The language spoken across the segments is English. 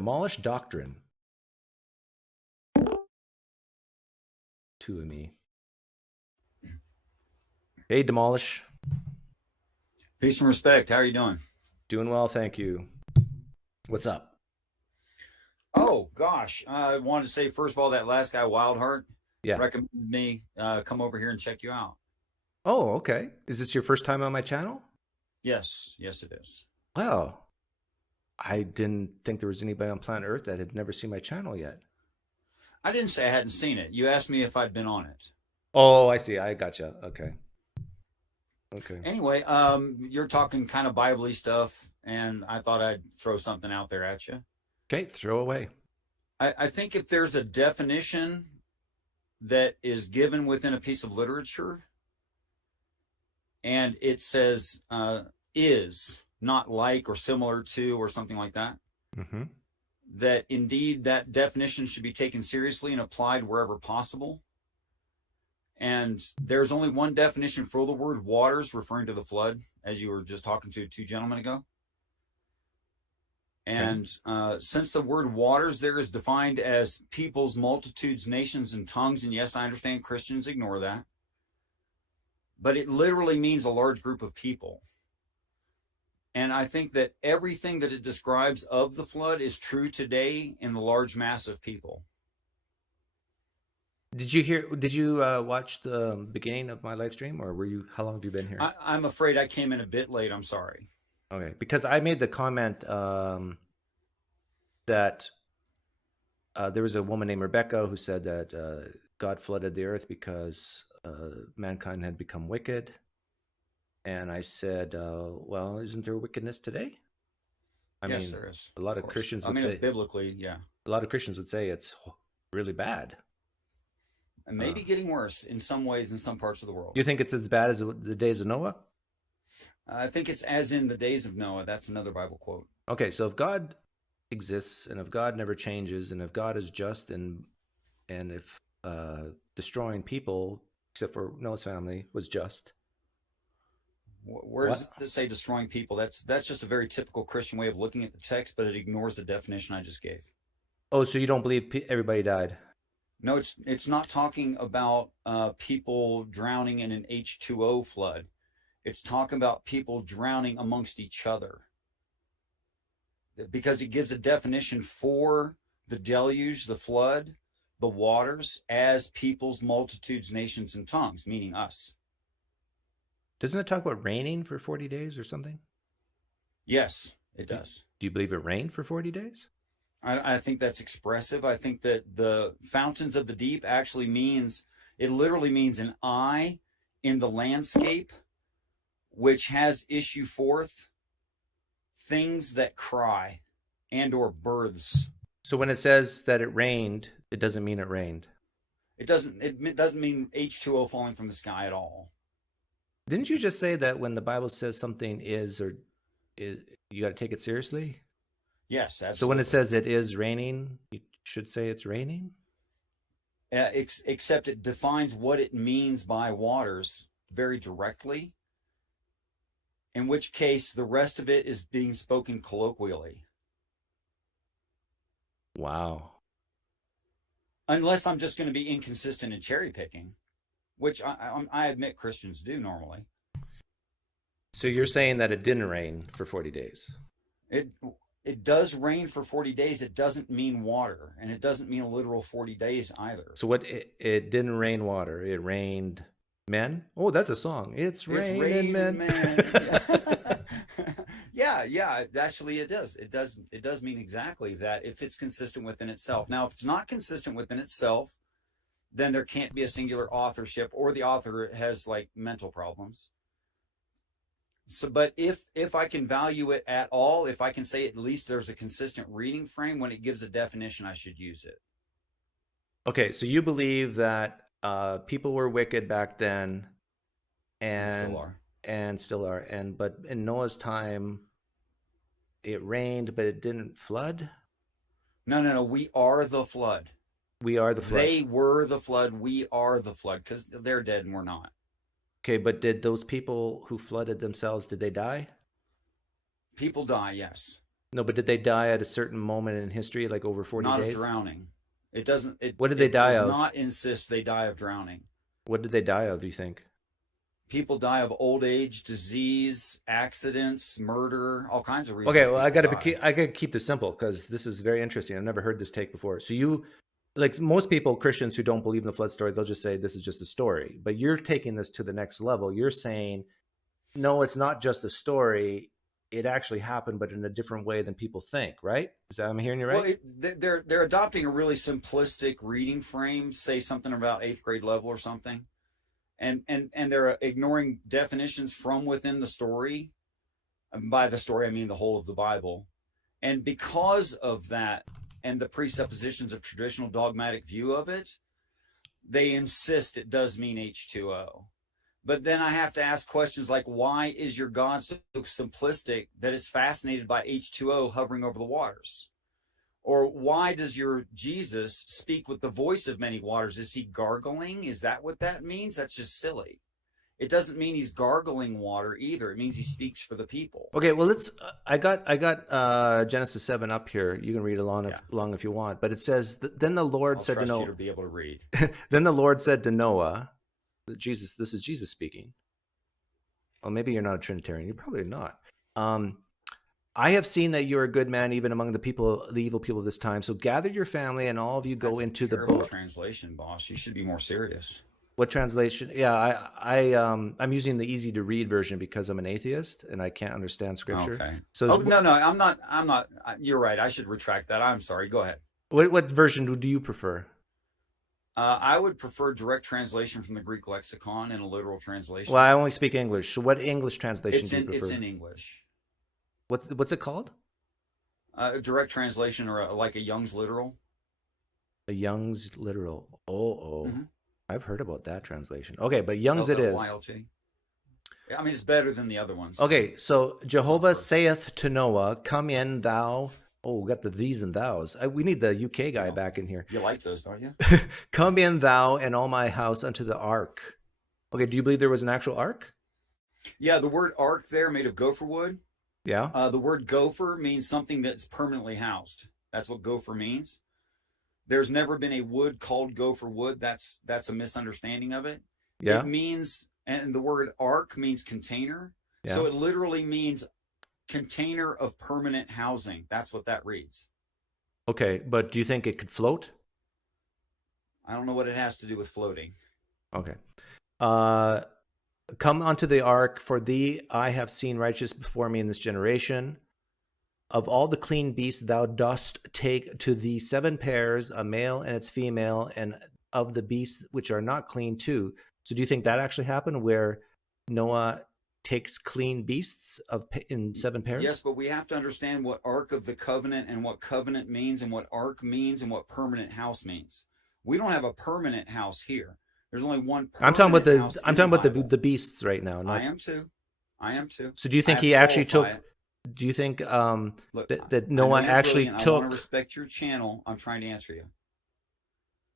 Demolish doctrine. Two of me. Hey, Demolish. Peace and respect. How are you doing? Doing well, thank you. What's up? Oh gosh, I wanted to say first of all that last guy Wildheart Yeah. recommended me come over here and check you out. Oh, okay. Is this your first time on my channel? Yes, yes it is. Well, I didn't think there was anybody on planet Earth that had never seen my channel yet. I didn't say I hadn't seen it. You asked me if I'd been on it. Oh, I see. I gotcha. Okay. Okay. Anyway, you're talking kind of Bible-y stuff, and I thought I'd throw something out there at you. Okay, throw away. I think if there's a definition that is given within a piece of literature, and it says is not like or similar to or something like that, Mm-hmm. that indeed that definition should be taken seriously and applied wherever possible. And there's only one definition for the word waters, referring to the flood, as you were just talking to two gentlemen ago. Okay. And since the word waters there is defined as peoples, multitudes, nations, and tongues, and yes, I understand Christians ignore that, but it literally means a large group of people. And I think that everything that it describes of the flood is true today in the large mass of people. Did you watch the beginning of my live stream, or were you, how long have you been here? I'm afraid I came in a bit late. I'm sorry. Okay, because I made the comment that there was a woman named Rebecca who said that God flooded the earth because mankind had become wicked. And I said, well, isn't there wickedness today? I Yes, mean, there is, a lot of of course. Christians I would mean, say, biblically, yeah. a lot of Christians would say it's really bad. And Uh, maybe getting worse in some ways in some parts of the world. do you think it's as bad as the days of Noah? I think it's as in the days of Noah. That's another Bible quote. Okay, so if God exists and if God never changes and if God is just and if destroying people except for Noah's family was just, Where does what? it say destroying people? That's just a very typical Christian way of looking at the text, but it ignores the definition I just gave. Oh, so you don't believe everybody died? No, it's not talking about people drowning in an H2O flood. It's talking about people drowning amongst each other, because it gives a definition for the deluge, the flood, the waters as peoples, multitudes, nations, and tongues, meaning us. Doesn't it talk about raining for 40 days or something? Yes, it Do, does. do you believe it rained for 40 days? I think that's expressive. I think that the fountains of the deep actually means, it literally means an eye in the landscape, which has issue forth things that cry and or births. So when it says that it rained, it doesn't mean it rained. It doesn't mean H2O falling from the sky at all. Didn't you just say that when the Bible says something is or is, you got to take it seriously? Yes, So when it absolutely. says it is raining, you should say it's raining? Except it defines what it means by waters very directly, in which case the rest of it is being spoken colloquially. Wow. Unless I'm just going to be inconsistent and cherry picking, which I admit Christians do normally. So you're saying that it didn't rain for 40 days. It it does rain for 40 days. It doesn't mean water, and it doesn't mean a literal 40 days either. So what it didn't rain water, it rained men? Oh, that's a song. It's It's raining raining, men. man. Yeah. Yeah, yeah. Actually, it does. It does mean exactly that if it's consistent within itself. Now, if it's not consistent within itself, then there can't be a singular authorship, or the author has like mental problems. So, but if I can value it at all, if I can say at least there's a consistent reading frame when it gives a definition, I should use it. Okay, so you believe that people were wicked back then And still and are. and still are, and but in Noah's time it rained but it didn't flood? No, no, no. We are the flood. We are the flood. They were the flood. We are the flood because they're dead and we're not. Okay, but did those people who flooded themselves, did they die? People die, yes. No, but did they die at a certain moment in history, like over 40 Not of days? drowning. It doesn't. It What did they it die does of? not insist they die of drowning. What did they die of, do you think? People die of old age, disease, accidents, murder, all kinds of Okay, reasons well, people die. I gotta keep this simple because this is very interesting. I've never heard this take before. So you, like most people, Christians who don't believe in the flood story, they'll just say this is just a story. But you're taking this to the next level. You're saying, no, it's not just a story. It actually happened, but in a different way than people think. Right? Is that I'm hearing you Well, right? they're adopting a really simplistic reading frame, say something about eighth grade level or something, and they're ignoring definitions from within the story. And by the story, I mean the whole of the Bible. And because of that, and the presuppositions of traditional dogmatic view of it, they insist it does mean H2O. But then I have to ask questions like, why is your God so simplistic that it's fascinated by H2O hovering over the waters? Or why does your Jesus speak with the voice of many waters? Is he gargling? Is that what that means? That's just silly. It doesn't mean he's gargling water either. It means he speaks for the people. Okay, well let's. I got Genesis 7 up here. You can read Yeah, along if you want. But it says, then the Lord I'll said to trust you Noah. to be able to read. Then the Lord said to Noah, Jesus. This is Jesus speaking. Well, maybe you're not a Trinitarian. You're probably not. Um, I have seen that you're a good man even among the evil people of this time. So gather your family and all of you go That's a into the terrible boat. translation, boss. You should be more serious. What translation? Yeah, I'm using the easy to read version because I'm an atheist and I can't understand scripture. Okay. So Oh, no, no, I'm not. I'm not. You're right. I should retract that. I'm sorry. Go ahead. what version do you prefer? I would prefer direct translation from the Greek lexicon and a literal Well, translation. I only speak English. So what English translation do you It's prefer? in English. What's it called? Direct translation or like a Young's literal. A Young's literal. Oh, Mm-hmm. I've heard about that translation. Okay, but Young's it is. YLT. I mean, it's better than the other ones. Okay, so It's not Jehovah perfect. saith to Noah, "Come in, thou." Oh, we got the these and thous. We need the UK guy Well, back in here. you like those, don't you? Come in, thou, and all my house unto the ark. Okay, do you believe there was an actual ark? Yeah, the word ark there made of gopher wood. Yeah, The word gopher means something that's permanently housed. That's what gopher means. There's never been a wood called gopher wood. That's a misunderstanding of it. It yeah, means, and the word ark means container. yeah. So it literally means container of permanent housing. That's what that reads. Okay, but do you think it could float? I don't know what it has to do with floating. Okay. Uh, Come unto the ark, for thee I have seen righteous before me in this generation. Of all the clean beasts, thou dost take to thee 7 pairs, a male and its female, and of the beasts which are not clean too. So, do you think that actually happened, where Noah takes clean beasts in 7 pairs? Yes, but we have to understand what Ark of the Covenant and what covenant means and what Ark means and what permanent house means. We don't have a permanent house here. There's only one permanent house I'm in the talking about Bible. the beasts right now. I Not am too. I am too. so. Do you I think have to he actually qualify took? it. Do you think Look, that I know Noah you're actually brilliant. I want to took? respect your channel. I'm trying to answer you.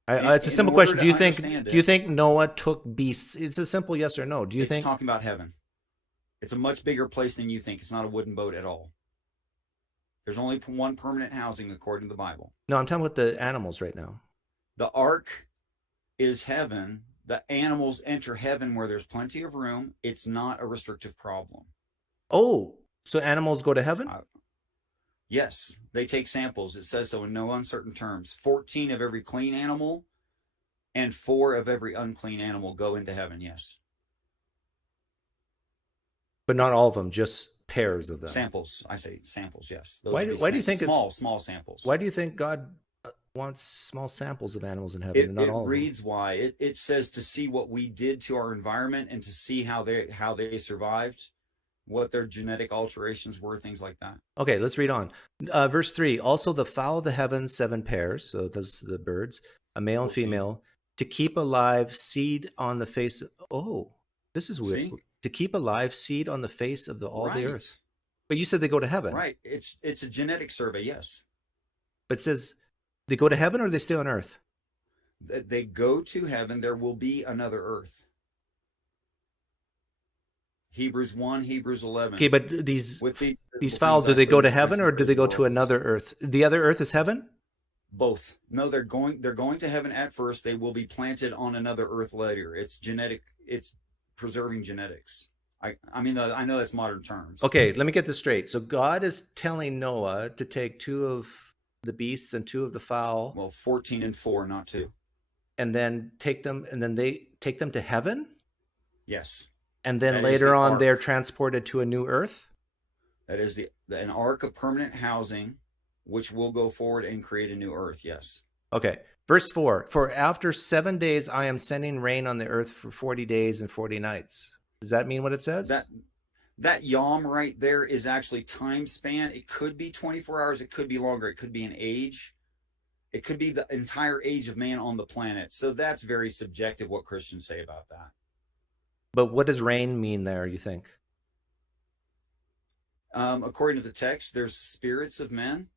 It's a In simple order question. to understand Do you it, think Noah took beasts? It's a simple yes or no. Do you it's think? talking about heaven. It's a much bigger place than you think. It's not a wooden boat at all. There's only one permanent housing according to the Bible. No, I'm talking about the animals right now. The ark is heaven. The animals enter heaven where there's plenty of room. It's not a restrictive problem. Oh, so animals go to heaven? Uh, yes, they take samples. It says so in no uncertain terms. 14 of every clean animal and 4 of every unclean animal go into heaven. Yes. But not all of them, just pairs of them. Samples. I say samples. Yes. Those would be Why do you think it's small samples. why do you think God wants small samples of animals in heaven It, and not it all of them? reads why it says to see what we did to our environment and to see how they survived, what their genetic alterations were, things like that. Okay, let's read on. Verse 3. Also the fowl of the heavens, 7 pairs, so those are the birds, a male and 14. female, to keep alive seed on the face oh, this is weird. See? To keep alive seed on the face of all the Right. earth. But you said they go to heaven. Right. It's a genetic survey, yes. But it says they go to heaven or they stay on earth? They go to heaven. There will be another earth. Hebrews 1, Hebrews Okay, 11. but With these these visible fowl, things do I they say go and to rejoice heaven in or the do they go visible to realities. another earth? The other earth is heaven? Both. No, they're going to heaven at first. They will be planted on another earth later. It's genetic. It's preserving genetics. I mean, I know that's modern terms. Okay, let me get this straight. So God is telling Noah to take two of the beasts and two of the fowl Well, 14 and 4, not 2. and then take them and then they take them to heaven? Yes, And then that is later the on they're ark. transported to a new earth? That is an ark of permanent housing, which will go forward and create a new earth. Yes. Okay. Verse 4, for after 7 days I am sending rain on the earth for 40 days and 40 nights. Does that mean what it says? That that yom right there is actually time span. It could be 24 hours. It could be longer. It could be an age. It could be the entire age of man on the planet. So that's very subjective what Christians say about that. But what does rain mean there, you think? According to the text, there's spirits of men.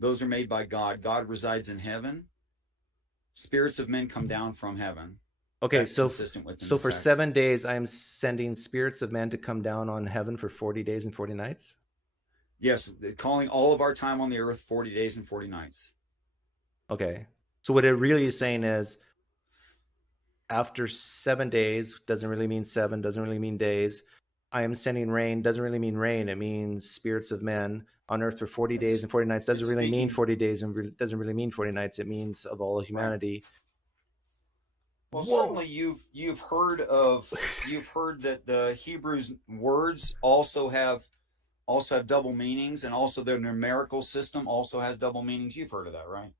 Those are made by God. God resides in heaven. Spirits of men come down from heaven. Okay, That's so consistent within so the for text. 7 days I am sending spirits of men to come down on heaven for 40 days and 40 nights? Yes, calling all of our time on the earth 40 days and 40 nights. Okay. So what it really is saying is after 7 days doesn't really mean seven, doesn't really mean days. I am sending rain doesn't really mean rain. It means spirits of men on earth for 40 days It's and 40 nights. Doesn't it's really mean speaking 40 days and doesn't really mean 40 nights. It means of all right. humanity. Well, Whoa. certainly you've heard that the Hebrews words also have double meanings, and also their numerical system also has double meanings. You've heard of that, right?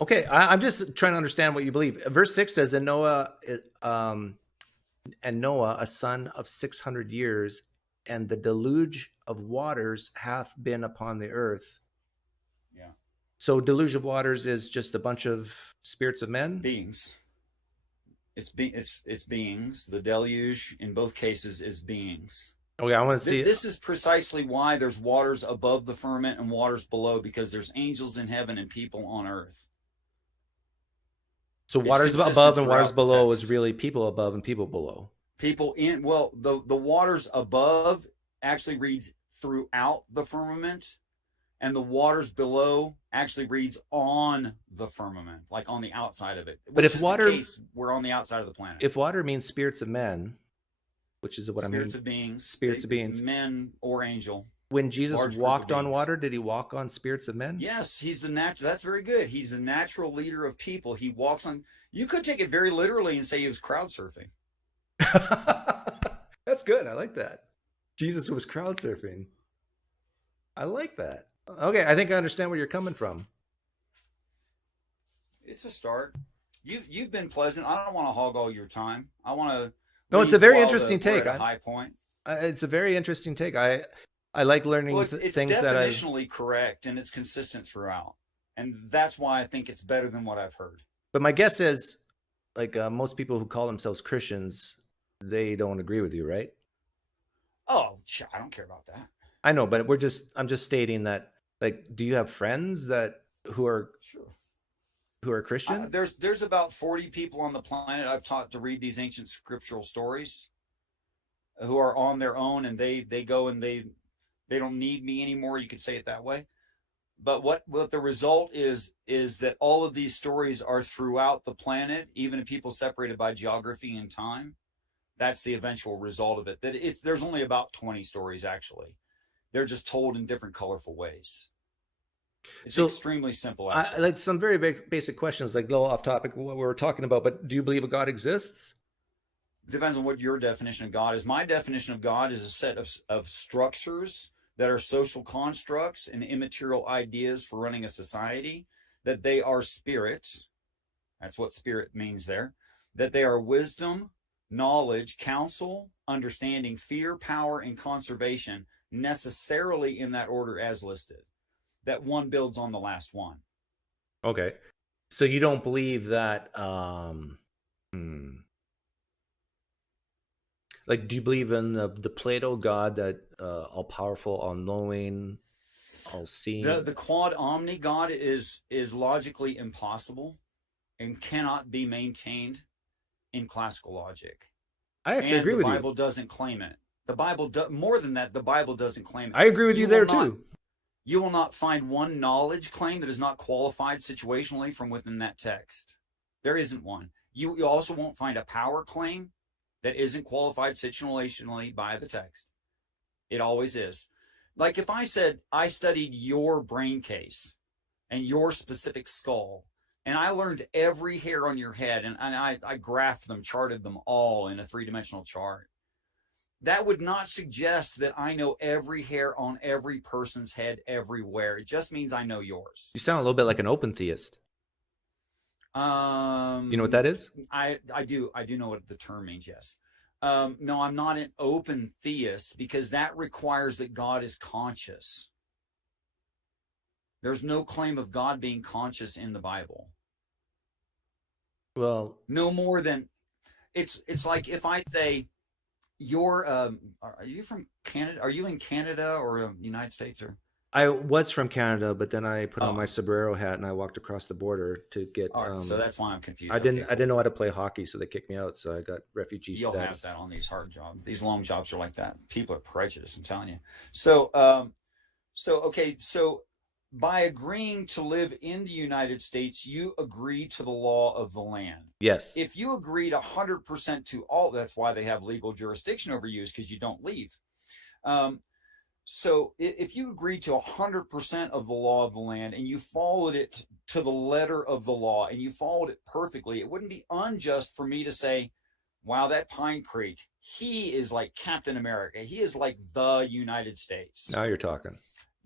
Okay, I'm just trying to understand what you believe. Verse 6 says, and Noah, a son of 600 years, and the deluge of waters hath been upon the earth. Yeah. So deluge of waters is just a bunch of spirits of men? Beings. It's beings. The deluge in both cases is beings. Okay, I want to see. This is precisely why there's waters above the firmament and waters below, because there's angels in heaven and people on earth. So It's waters consistent above and waters throughout the below is text. really people above and people below. People in well, the waters above actually reads throughout the firmament, and the waters below actually reads on the firmament, like on the outside of it, But which is the case. We're on the outside of the planet. if water means spirits of men, which is what I'm hearing, Spirits of beings, spirits of beings. men or angel, When Jesus large group of walked on beings. water, did he walk on spirits of men? Yes, he's the natural. That's very good. He's a natural leader of people. He walks on. You could take it very literally and say he was crowd surfing. That's good. I like that. Jesus was crowd surfing. I like that. Okay, I think I understand where you're coming from. It's a start. You've been pleasant. I don't want to hog all your time. I want to No, it's a leave very while interesting we're take. at a high point. It's a very interesting take. I like Well, learning it's things that I've. definitionally correct and it's consistent throughout, and that's why I think it's better than what I've heard. But my guess is, like most people who call themselves Christians, they don't agree with you, right? Oh, I don't care about that. I know, but I'm just stating that. Like, do you have friends that who are Sure. who are Christian? There's about 40 people on the planet I've taught to read these ancient scriptural stories, who are on their own, and they go and they don't need me anymore. You could say it that way. But what the result is that all of these stories are throughout the planet, even in people separated by geography and time. That's the eventual result of it. That there's only about 20 stories actually. They're just told in different colorful ways. It's So extremely simple I actually. like some very basic questions, like a little off topic what we were talking about. But do you believe a God exists? It depends on what your definition of God is. My definition of God is a set of structures that are social constructs and immaterial ideas for running a society, that they are spirits. That's what spirit means there. That they are wisdom, knowledge, counsel, understanding, fear, power, and conservation, necessarily in that order as listed. That one builds on the last one. Okay, so you don't believe that. Like, do you believe in the Plato God that all powerful, all knowing, all The seeing? the quad omni God is logically impossible and cannot be maintained in classical logic. I actually And agree the with you. Bible doesn't claim it. The Bible more than that, the Bible doesn't claim it. I agree with you You will there not too. you will not find one knowledge claim that is not qualified situationally from within that text. There isn't one. You also won't find a power claim that isn't qualified situationally by the text. It always is. Like if I said, I studied your brain case and your specific skull, and I learned every hair on your head, and I graphed them, charted them all in a three-dimensional chart, that would not suggest that I know every hair on every person's head everywhere. It just means I know yours. You sound a little bit like an open theist. You know what Um, that is? I do know what the term means. Yes. No, I'm not an open theist because that requires that God is conscious. There's no claim of God being conscious in the Bible. Well, No more than it's like if I say you're are you from Canada? Are you in Canada or United States or I was from Canada, but then I put on my oh, sombrero hat and I walked across the border to get. all right. So that's why I'm I confused. didn't. Okay, I didn't cool. know how to play hockey, so they kicked me out. So I got refugee You'll have status. that on these hard jobs. These long jobs are like that. People are prejudiced. I'm telling you. So okay. So by agreeing to live in the United States, you agree to the law of the land. Yes. If you agreed 100% to all, that's why they have legal jurisdiction over you, is because you don't leave. Um, so if you agreed to 100% of the law of the land and you followed it to the letter of the law and you followed it perfectly, it wouldn't be unjust for me to say, wow, that PineCreek, he is like Captain America. He is like the United States. Now you're talking.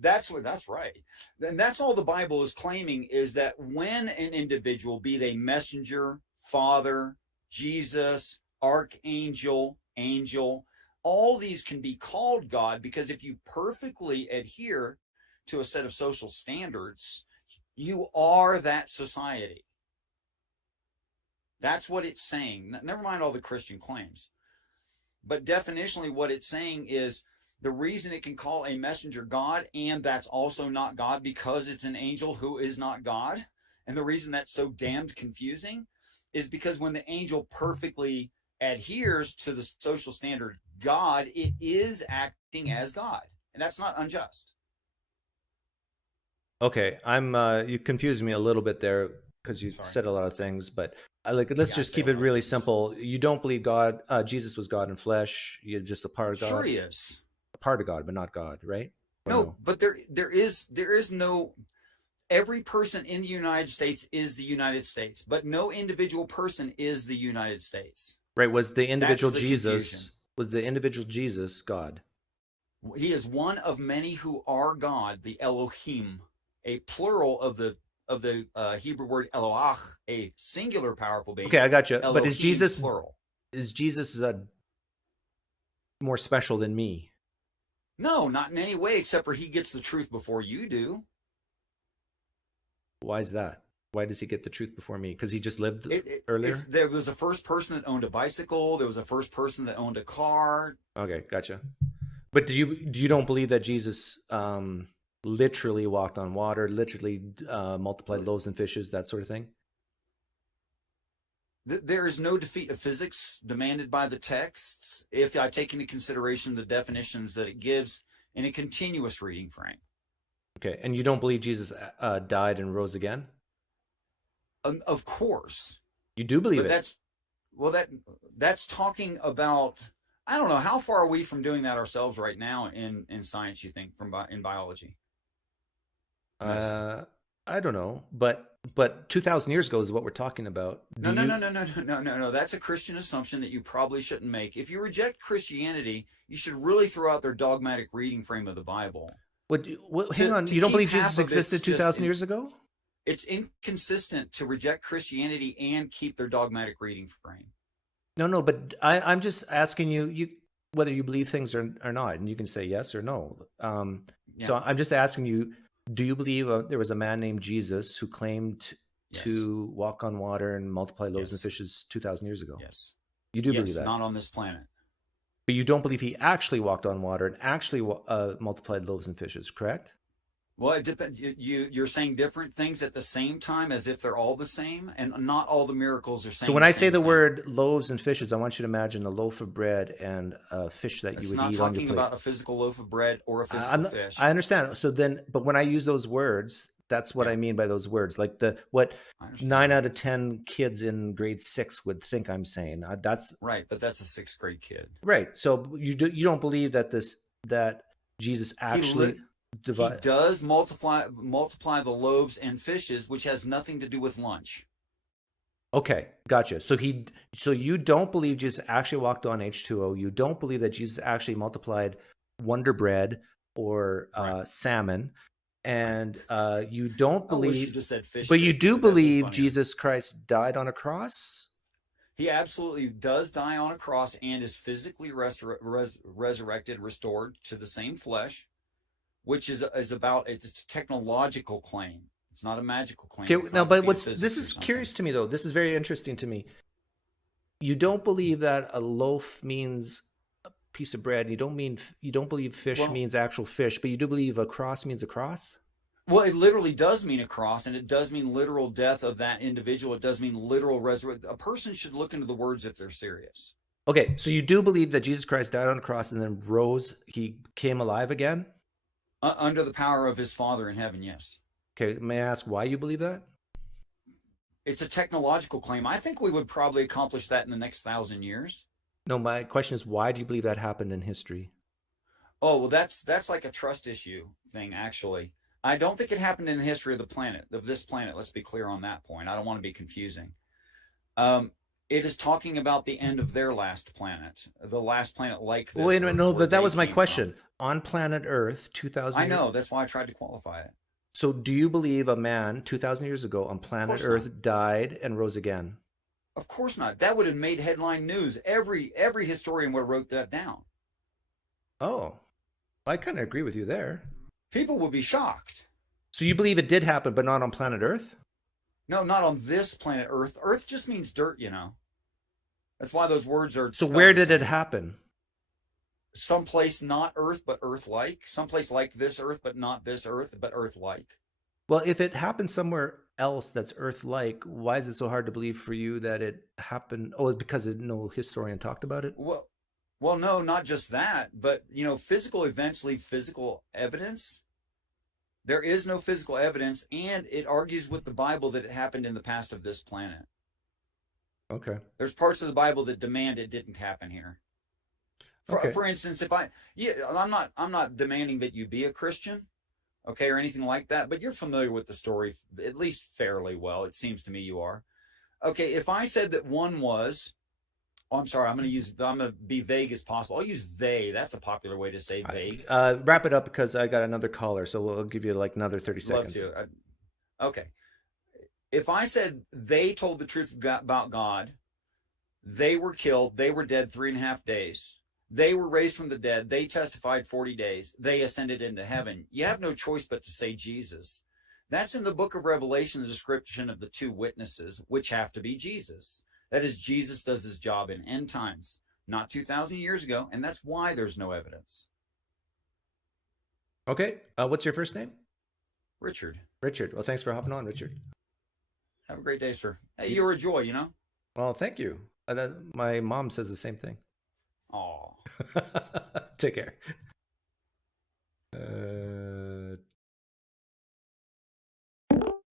That's right. And that's all the Bible is claiming, is that when an individual, be they messenger, father, Jesus, archangel, angel, all these can be called God, because if you perfectly adhere to a set of social standards, you are that society. That's what it's saying. Never mind all the Christian claims. But definitionally, what it's saying is the reason it can call a messenger God, and that's also not God because it's an angel who is not God. And the reason that's so damned confusing is because when the angel perfectly adheres to the social standard God, it is acting as God. And that's not unjust. Okay, I'm. You confused me a little bit there because you Sorry. said a lot of things, but I like. Let's Yeah, I just say a keep it lot of really things. simple. You don't believe God. Jesus was God in flesh. You're just a part of Sure God, he is. a part of God, but not God, right? Or No, no? but there is no, every person in the United States is the United States, but no individual person is the United States. Right? Was the That's individual the confusion. Jesus? Was the individual Jesus God? He is one of many who are God, the Elohim, a plural of the Hebrew word Eloach, a singular powerful being, Okay, I got you. But Elohim plural. is Jesus more special than me? No, not in any way, except for he gets the truth before you do. Why is that? Why does he get the truth before me? Because he just lived It's earlier. there was a first person that owned a bicycle. There was a first person that owned a car. Okay, gotcha. But do you don't believe that Jesus literally walked on water, literally multiplied loaves and fishes, that sort of thing? There is no defeat of physics demanded by the texts if I take into consideration the definitions that it gives in a continuous reading frame. Okay, and you don't believe Jesus died and rose again? Of course, You do believe but it? well, that's talking about. I don't know how far are we from doing that ourselves right now in science. You think from in biology, medicine? Uh, I don't know, but 2,000 years ago is what we're talking about. Do No, no, no, you? no, no, no, no, no, no. That's a Christian assumption that you probably shouldn't make. If you reject Christianity, you should really throw out their dogmatic reading frame of the Bible. Hang on, To you don't keep believe half Jesus of it's existed just 2,000 years ago? it's inconsistent to reject Christianity and keep their dogmatic reading frame. No, no, but I'm just asking you whether you believe things or not, and you can say yes or no. Yeah. So I'm just asking you, do you believe there was a man named Jesus who claimed Yes. to walk on water and multiply loaves and Yes. fishes 2,000 years ago? Yes. You do believe Yes. that, Not on this planet. but you don't believe he actually walked on water and actually multiplied loaves and fishes, correct? Well, it depends. You're saying different things at the same time as if they're all the same, and not all the miracles are So saying when the I say same the thing. word loaves and fishes, I want you to imagine a loaf of bread and a fish that you It's would not eat on your talking plate. about a physical loaf of bread or a I'm physical not, I fish. understand. So then, but when I use those words, that's what Yeah, I mean by those words. Like the what I understand nine that. out of ten kids in grade six would think I'm saying. That's Right, but that's a sixth grade kid. right. So you don't believe that that Jesus He li- actually he divide. does multiply the loaves and fishes, which has nothing to do with lunch. Okay, gotcha. So you don't believe Jesus actually walked on H2O. You don't believe that Jesus actually multiplied Wonder Bread or Right, salmon, right. and you don't I wish you believe, just said fish but you sticks. do That'd been believe funnier. Jesus Christ died on a cross. He absolutely does die on a cross and is physically resurrected, restored to the same flesh, which is about it's a technological claim. It's not a magical claim. Okay, It's now, not a but feat of what's this physics or is something. curious to me though. This is very interesting to me. You don't believe that a loaf means piece of bread. You don't believe fish Well, means actual fish, but you do believe a cross means a cross. well, it literally does mean a cross, and it does mean literal death of that individual. It does mean literal resurrection. A person should look into the words if they're serious. Okay, so you do believe that Jesus Christ died on a cross and then rose, he came alive again? Under the power of his Father in heaven, yes. Okay, may I ask why you believe that? It's a technological claim. I think we would probably accomplish that in the next 1,000 years. No, my question is why do you believe that happened in history? Oh, well, that's like a trust issue thing, actually. I don't think it happened in the history of the planet, of this planet. Let's be clear on that point. I don't want to be confusing. Um, it is talking about the end of their last planet, the last planet like Wait this a minute, Earth, no, where but that they was my came from. question. On planet Earth, 2000 I years. know. That's why I tried to qualify it. So do you believe a man 2000 years ago on Of planet course not. Earth died and rose again? Of course not. That would have made headline news. Every historian would have wrote that down. Oh, I kind of agree with you there. People would be shocked. So you believe it did happen, but not on planet Earth? No, not on this planet Earth. Earth just means dirt, you know. That's why those words are So spelled where the did it same. happen? Someplace not Earth, but Earth like. Someplace like this Earth, but not this Earth, but Earth like. Well, if it happened somewhere else that's Earth-like, why is it so hard to believe for you that it happened? Oh, because no historian talked about it. Well, well, no, not just that, but physical events leave physical evidence. There is no physical evidence, and it argues with the Bible that it happened in the past of this planet. Okay. There's parts of the Bible that demand it didn't happen here. For Okay. for instance, if I yeah, I'm not demanding that you be a Christian, okay, or anything like that, but you're familiar with the story at least fairly well. It seems to me you are. Okay, if I said that one was, oh, I'm sorry, I'm gonna be vague as possible. I'll use they. That's a popular way to say vague. Wrap it up because I got another caller, so we'll give you like another 30 Love seconds. to. Okay, if I said they told the truth about God, they were killed, they were dead 3.5 days. They were raised from the dead. They testified 40 days. They ascended into heaven. You have no choice but to say Jesus. That's in the book of Revelation, the description of the two witnesses, which have to be Jesus. That is, Jesus does his job in end times, not 2,000 years ago, and that's why there's no evidence. Okay. What's your first name? Richard, Richard. Well, thanks for hopping on, Richard. have a great day, sir. Hey, You, you're a joy, you know? well, thank you. My mom says the same thing. Aw. Take care.